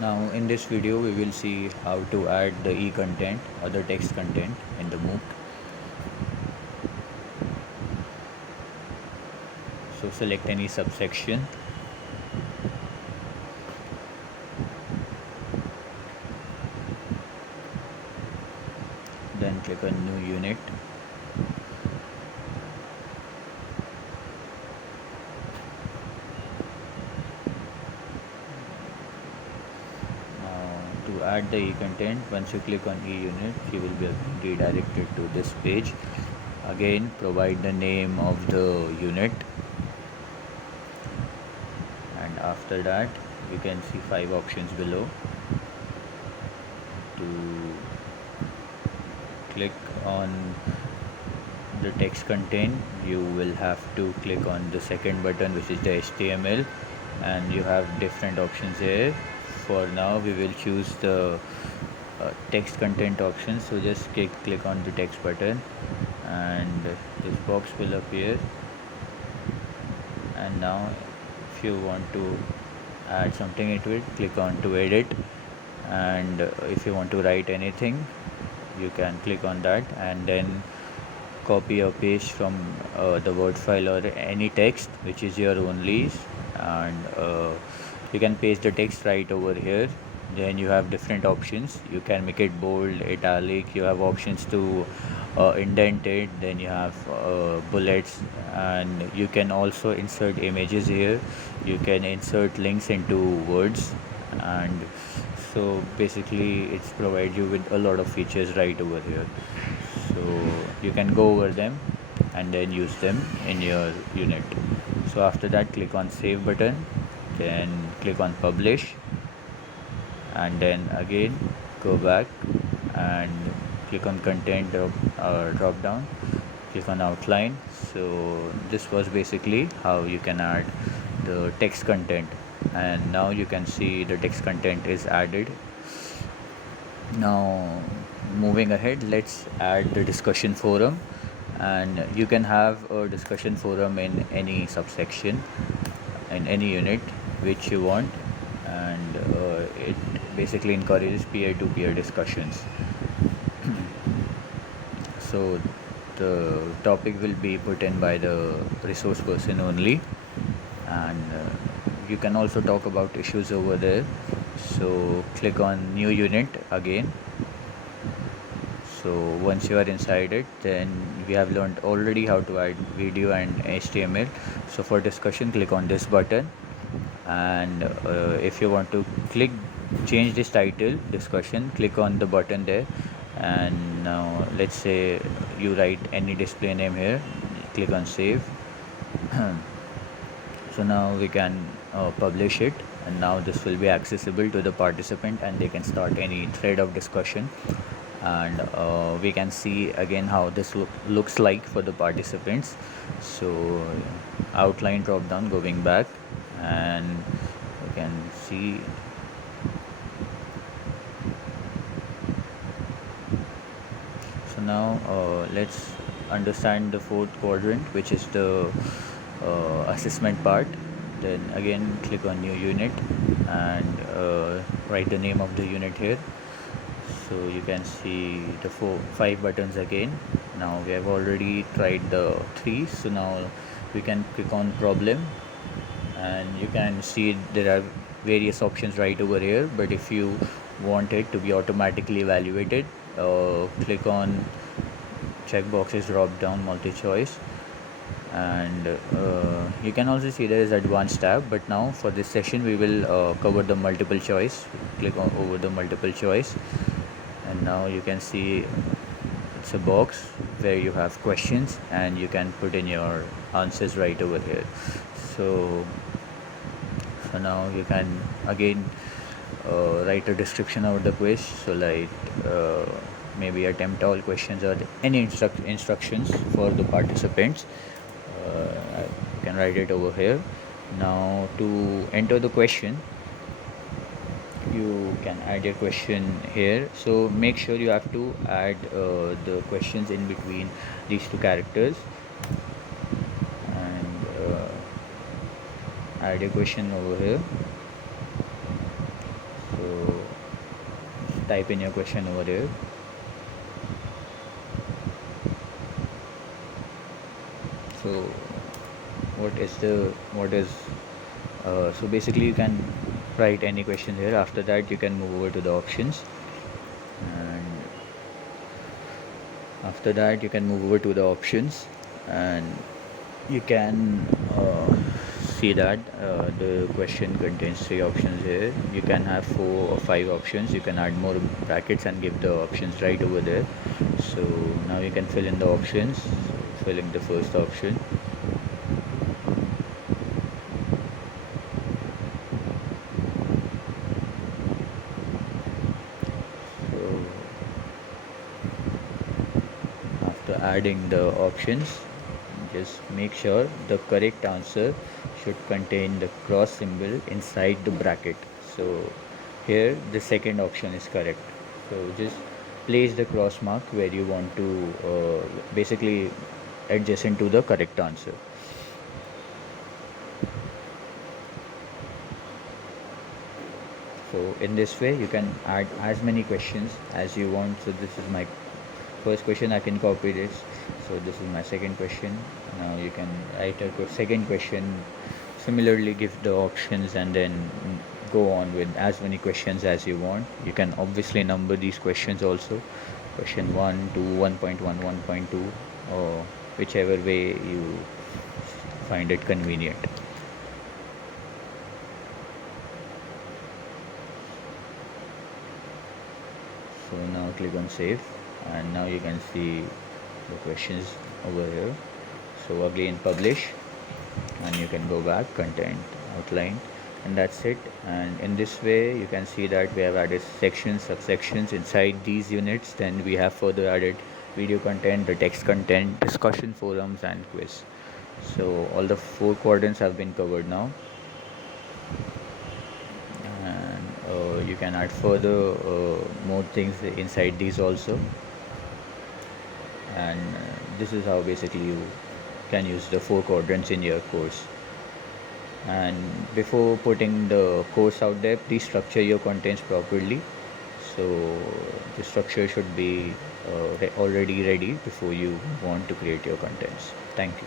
Now in this video we will see how to add the e-content or the text content in the MOOC. So select any subsection, then click on new unit. To add the e-content, once you click on e-unit, you will be redirected to this page. Again, provide the name of the unit, and after that you can see 5 options below. To click on the text content, you will have to click on the second button, which is the HTML, and you have different options here. For now we will choose the text content option, so just click on the text button and this box will appear. And now if you want to add something into it, click on to edit, and if you want to write anything, you can click on that and then copy or paste from the word file or any text which is your only, and you can paste the text right over here. Then you have different options, you can make it bold, italic, you have options to indent it, then you have bullets, and you can also insert images here, you can insert links into words, and so basically it's provide you with a lot of features right over here. So you can go over them and then use them in your unit. So after that, click on save button, then click on publish, and then again go back and click on content drop down, click on outline. So this was basically how you can add the text content, and now you can see the text content is added. Now moving ahead, let's add the discussion forum, and you can have a discussion forum in any subsection, in any unit which you want, and it basically encourages peer-to-peer discussions. So the topic will be put in by the resource person only, and you can also talk about issues over there. So click on new unit again. So once you are inside it, then we have learned already how to add video and HTML. So for discussion, click on this button, and if you want to change this title discussion, click on the button there, and now let's say you write any display name here, click on save. So now we can publish it, and now this will be accessible to the participant and they can start any thread of discussion. And we can see again how this looks like for the participants. So outline drop down, going back, and you can see so now let's understand the fourth quadrant, which is the assessment part. Then again click on new unit and write the name of the unit here. So you can see the 5 buttons again. Now we have already tried the 3, so now we can click on problem, and you can see there are various options right over here, but if you want it to be automatically evaluated, click on checkboxes drop down, multi choice, and you can also see there is advanced tab, but now for this session we will cover the multiple choice. Click on over the multiple choice, and now you can see it's a box where you have questions and you can put in your answers right over here. So now you can again write a description of the quiz, so like maybe attempt all questions or any instructions for the participants. You can write it over here. Now to enter the question, you can add your question here, so make sure you have to add the questions in between these two characters, and add a question over here. So type in your question over here. So what is so basically you can write any question here. After that you can move over to the options, and after that you can move over to the options, and you can see that the question contains three options here. You can have 4 or 5 options. You can add more brackets and give the options right over there. So now you can fill in the options. So filling the first option. So after adding the options, just make sure the correct answer should contain the cross symbol inside the bracket. So here the second option is correct. So just place the cross mark where you want to basically adjacent to the correct answer. So in this way you can add as many questions as you want. So this is my first question, I can copy this. So this is my second question. Now you can write a second question, similarly give the options, and then go on with as many questions as you want. You can obviously number these questions also, question 1 to 1.1, 1.2, or whichever way you find it convenient. So now click on save, and now you can see the questions over here. So again publish, and you can go back, content, outline, and that's it. And in this way you can see that we have added sections, subsections inside these units. Then we have further added video content, the text content, discussion forums, and quiz. So all the 4 quadrants have been covered now, and you can add further more things inside these also. And this is how basically you can use the 4 quadrants in your course. And before putting the course out there, please structure your contents properly. So the structure should be already ready before you want to create your contents. Thank you.